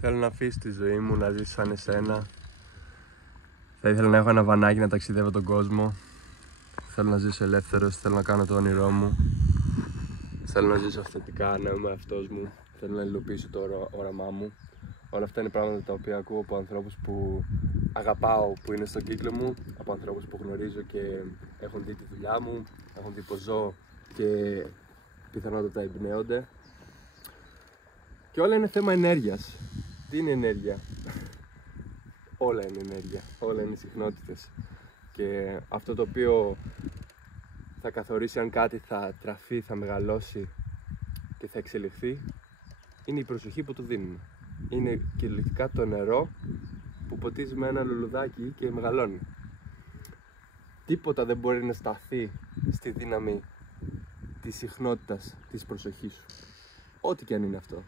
Θέλω να αφήσω τη ζωή μου να ζήσω σαν εσένα. Θα ήθελα να έχω ένα βανάκι να ταξιδεύω τον κόσμο. Θέλω να ζήσω ελεύθερος, θέλω να κάνω το όνειρό μου. Θέλω να ζήσω αυθεντικά, να είμαι εαυτός μου. Θέλω να υλοποιήσω το όραμά μου. Όλα αυτά είναι πράγματα τα οποία ακούω από ανθρώπους που αγαπάω, που είναι στον κύκλο μου, από ανθρώπους που γνωρίζω και έχουν δει τη δουλειά μου, έχουν δει πως ζω και πιθανότατα εμπνέονται. Και όλα είναι θέμα ενέργειας. Τι είναι ενέργεια? Όλα είναι ενέργεια, όλα είναι συχνότητες. Και αυτό το οποίο θα καθορίσει αν κάτι θα τραφεί, θα μεγαλώσει και θα εξελιχθεί, είναι η προσοχή που του δίνουμε. Είναι κυριολεκτικά το νερό που ποτίζει με ένα λουλουδάκι και μεγαλώνει. Τίποτα δεν μπορεί να σταθεί στη δύναμη της συχνότητας της προσοχής σου. Ό,τι και αν είναι αυτό.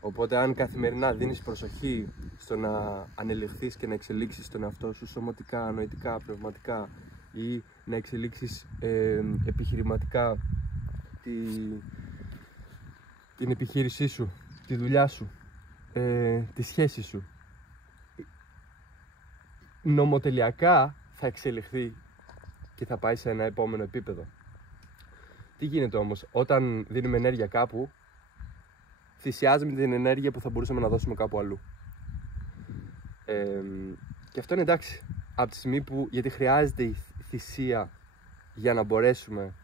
Οπότε αν καθημερινά δίνεις προσοχή στο να ανελιχθείς και να εξελίξεις τον εαυτό σου σωματικά, νοητικά, πνευματικά ή να εξελίξεις επιχειρηματικά την επιχείρησή σου, τη δουλειά σου, τη σχέση σου, νομοτελειακά θα εξελιχθεί και θα πάει σε ένα επόμενο επίπεδο. Τι γίνεται όμως? Όταν δίνουμε ενέργεια κάπου, θυσιάζουμε την ενέργεια που θα μπορούσαμε να δώσουμε κάπου αλλού. Και αυτό είναι εντάξει. Από τη στιγμή που, γιατί χρειάζεται η θυσία για να μπορέσουμε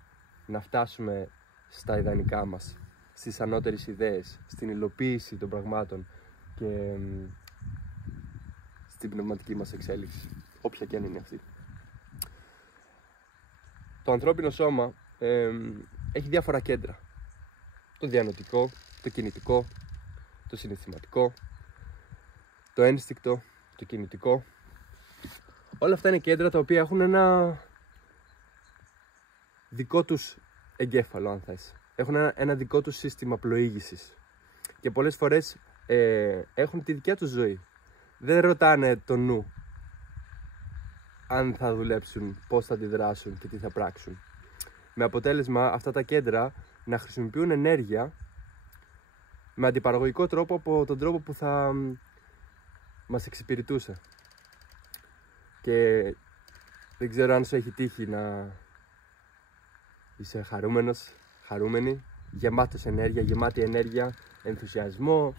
να φτάσουμε στα ιδανικά μας, στις ανώτερες ιδέες, στην υλοποίηση των πραγμάτων και στην πνευματική μας εξέλιξη, όποια και αν είναι αυτή. Το ανθρώπινο σώμα έχει διάφορα κέντρα. Το διανοητικό, το κινητικό, το συναισθηματικό, το ένστικτο, το κινητικό. Όλα αυτά είναι κέντρα τα οποία έχουν ένα δικό τους εγκέφαλο, αν θες. Έχουν ένα δικό τους σύστημα πλοήγησης. Και πολλές φορές έχουν τη δικιά τους ζωή. Δεν ρωτάνε το νου αν θα δουλέψουν, πώς θα αντιδράσουν και τι θα πράξουν. Με αποτέλεσμα αυτά τα κέντρα να χρησιμοποιούν ενέργεια με αντιπαραγωγικό τρόπο από τον τρόπο που θα μας εξυπηρετούσε. Και δεν ξέρω αν σου έχει τύχει να είσαι χαρούμενος, χαρούμενη, γεμάτος ενέργεια, γεμάτη ενέργεια, ενθουσιασμό,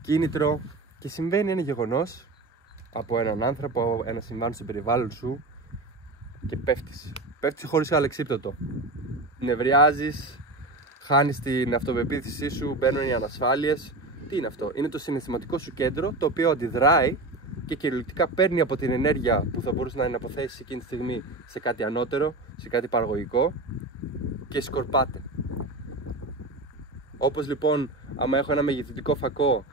κίνητρο, και συμβαίνει ένα γεγονός από έναν άνθρωπο, από ένα συμβάν στο περιβάλλον σου και πέφτεις χωρίς αλεξίπτωτο. Νευριάζεις, χάνεις την αυτοπεποίθησή σου, μπαίνουν οι ανασφάλειες. Τι είναι αυτό? Είναι το συναισθηματικό σου κέντρο, το οποίο αντιδράει και κυριολεκτικά παίρνει από την ενέργεια που θα μπορούσε να είναι αποθέσει εκείνη τη στιγμή σε κάτι ανώτερο, σε κάτι παραγωγικό και σκορπάται. Όπως λοιπόν, άμα έχω ένα μεγεθυντικό φακό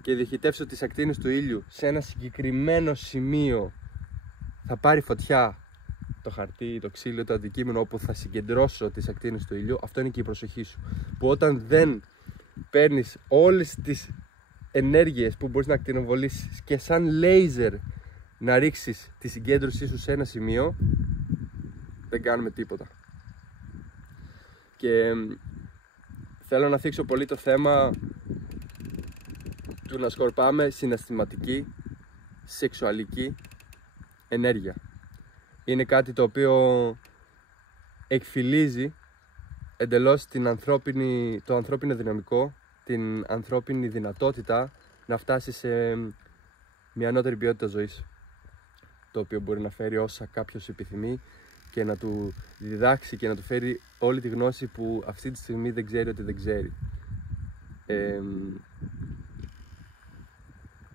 και διοχετεύσω τις ακτίνες του ήλιου σε ένα συγκεκριμένο σημείο, θα πάρει φωτιά το χαρτί, το ξύλο, το αντικείμενο όπου θα συγκεντρώσω τις ακτίνες του ήλιου. Αυτό είναι και η προσοχή σου, που όταν δεν παίρνεις όλες τις ενέργειες που μπορείς να ακτινοβολήσεις και σαν λέιζερ να ρίξεις τη συγκέντρωσή σου σε ένα σημείο, δεν κάνουμε τίποτα. Και θέλω να θίξω πολύ το θέμα του να σκορπάμε συναισθηματική, σεξουαλική ενέργεια. Είναι κάτι το οποίο εκφυλίζει εντελώς το ανθρώπινο δυναμικό, την ανθρώπινη δυνατότητα να φτάσει σε μια ανώτερη ποιότητα ζωής, το οποίο μπορεί να φέρει όσα κάποιος επιθυμεί και να του διδάξει και να του φέρει όλη τη γνώση που αυτή τη στιγμή δεν ξέρει ότι δεν ξέρει.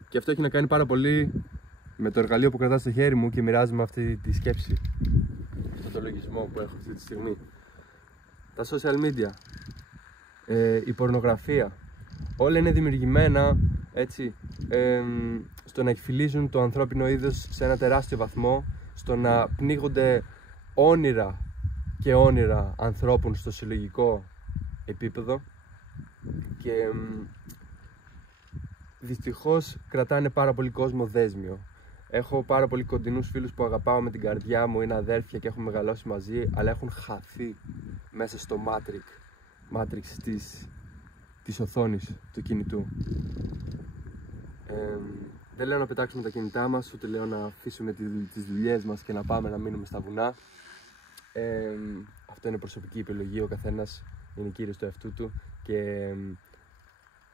Και αυτό έχει να κάνει πάρα πολύ με το εργαλείο που κρατάω στο χέρι μου και μοιράζομαι αυτή τη σκέψη, αυτό το λογισμό που έχω αυτή τη στιγμή. Τα social media, η πορνογραφία, όλα είναι δημιουργημένα έτσι, στο να εκφυλίζουν το ανθρώπινο είδος σε ένα τεράστιο βαθμό, στο να πνίγονται όνειρα και όνειρα ανθρώπων στο συλλογικό επίπεδο και δυστυχώς κρατάνε πάρα πολύ κόσμο δέσμιο. Έχω πάρα πολύ κοντινούς φίλους που αγαπάω με την καρδιά μου, είναι αδέρφια και έχουν μεγαλώσει μαζί, αλλά έχουν χαθεί μέσα στο Matrix της οθόνης του κινητού. Δεν λέω να πετάξουμε τα κινητά μας, ούτε λέω να αφήσουμε τις δουλειές μας και να πάμε να μείνουμε στα βουνά. Αυτό είναι προσωπική επιλογή, ο καθένας είναι κύριος του εαυτού του και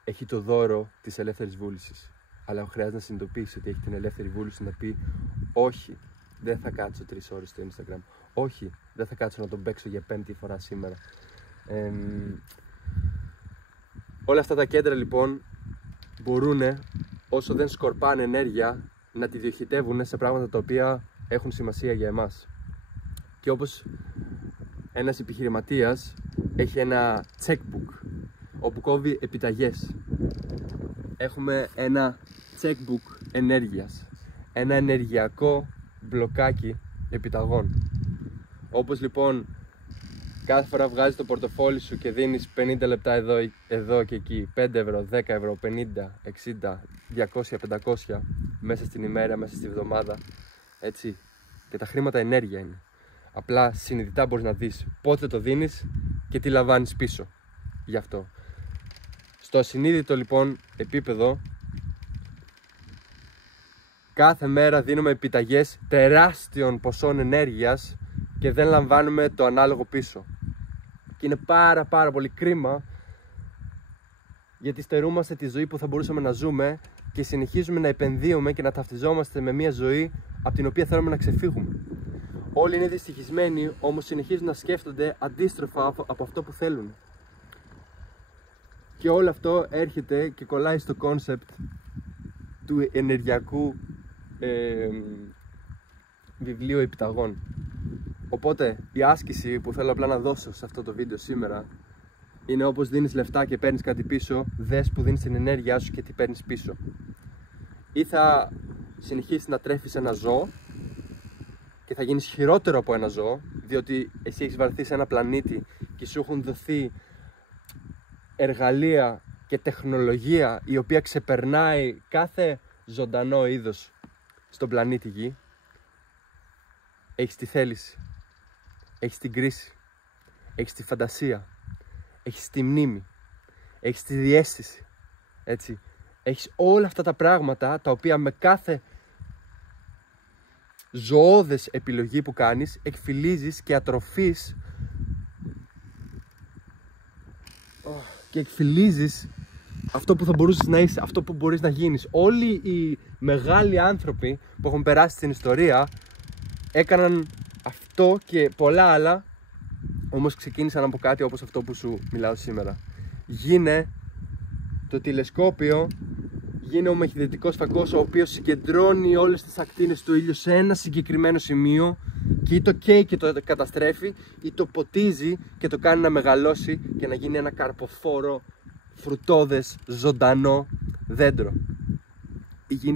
έχει το δώρο της ελεύθερης βούλησης. Αλλά χρειάζεται να συνειδητοποιήσει ότι έχει την ελεύθερη βούληση να πει όχι, δεν θα κάτσω 3 ώρες στο Instagram. Όχι, δεν θα κάτσω να τον παίξω για 5η φορά σήμερα. Όλα αυτά τα κέντρα λοιπόν μπορούν, όσο δεν σκορπάνε ενέργεια, να τη διοχετεύουν σε πράγματα τα οποία έχουν σημασία για εμάς. Και όπως ένας επιχειρηματίας έχει ένα checkbook όπου κόβει επιταγές, έχουμε ένα checkbook ενέργειας, ένα ενεργειακό μπλοκάκι επιταγών. Όπως λοιπόν κάθε φορά βγάζεις το πορτοφόλι σου και δίνεις 50 λεπτά εδώ και εκεί, 5 ευρώ, 10 ευρώ, 50, 60, 200, 500 μέσα στην ημέρα, μέσα στη βδομάδα, έτσι, και τα χρήματα ενέργεια είναι. Απλά συνειδητά μπορείς να δεις πότε το δίνεις και τι λαμβάνεις πίσω γι' αυτό. Στο ασυνείδητο λοιπόν επίπεδο, κάθε μέρα δίνουμε επιταγές τεράστιων ποσών ενέργειας και δεν λαμβάνουμε το ανάλογο πίσω. Και είναι πάρα πολύ κρίμα, γιατί στερούμαστε τη ζωή που θα μπορούσαμε να ζούμε και συνεχίζουμε να επενδύουμε και να ταυτιζόμαστε με μια ζωή από την οποία θέλουμε να ξεφύγουμε. Όλοι είναι δυστυχισμένοι, όμως συνεχίζουν να σκέφτονται αντίστροφα από αυτό που θέλουν. Και όλο αυτό έρχεται και κολλάει στο κόνσεπτ του ενεργειακού βιβλίου επιταγών. Οπότε η άσκηση που θέλω απλά να δώσω σε αυτό το βίντεο σήμερα είναι, όπως δίνεις λεφτά και παίρνεις κάτι πίσω, δες που δίνεις την ενέργειά σου και τι παίρνεις πίσω. Ή θα συνεχίσεις να τρέφεις ένα ζώο και θα γίνεις χειρότερο από ένα ζώο, διότι εσύ έχεις βαρεθεί σε ένα πλανήτη και σου έχουν δοθεί εργαλεία και τεχνολογία η οποία ξεπερνάει κάθε ζωντανό είδος στον πλανήτη Γη. Έχεις τη θέληση, έχεις την κρίση, έχεις τη φαντασία, έχεις τη μνήμη, έχεις τη διαίσθηση, έτσι. Έχεις όλα αυτά τα πράγματα τα οποία με κάθε ζωώδες επιλογή που κάνεις εκφυλίζεις και ατροφείς και εκφυλίζεις αυτό που θα μπορούσες να είσαι, αυτό που μπορείς να γίνεις. Όλοι οι μεγάλοι άνθρωποι που έχουν περάσει στην ιστορία έκαναν αυτό και πολλά άλλα, όμως ξεκίνησαν από κάτι όπως αυτό που σου μιλάω σήμερα. Γίνε το τηλεσκόπιο, γίνε ο μαχητευτικός φακός, ο οποίος συγκεντρώνει όλες τις ακτίνες του ήλιου σε ένα συγκεκριμένο σημείο και ή το καίει και το καταστρέφει ή το ποτίζει και το κάνει να μεγαλώσει και να γίνει ένα καρποφόρο, φρουτώδες, ζωντανό δέντρο. Ή γίνει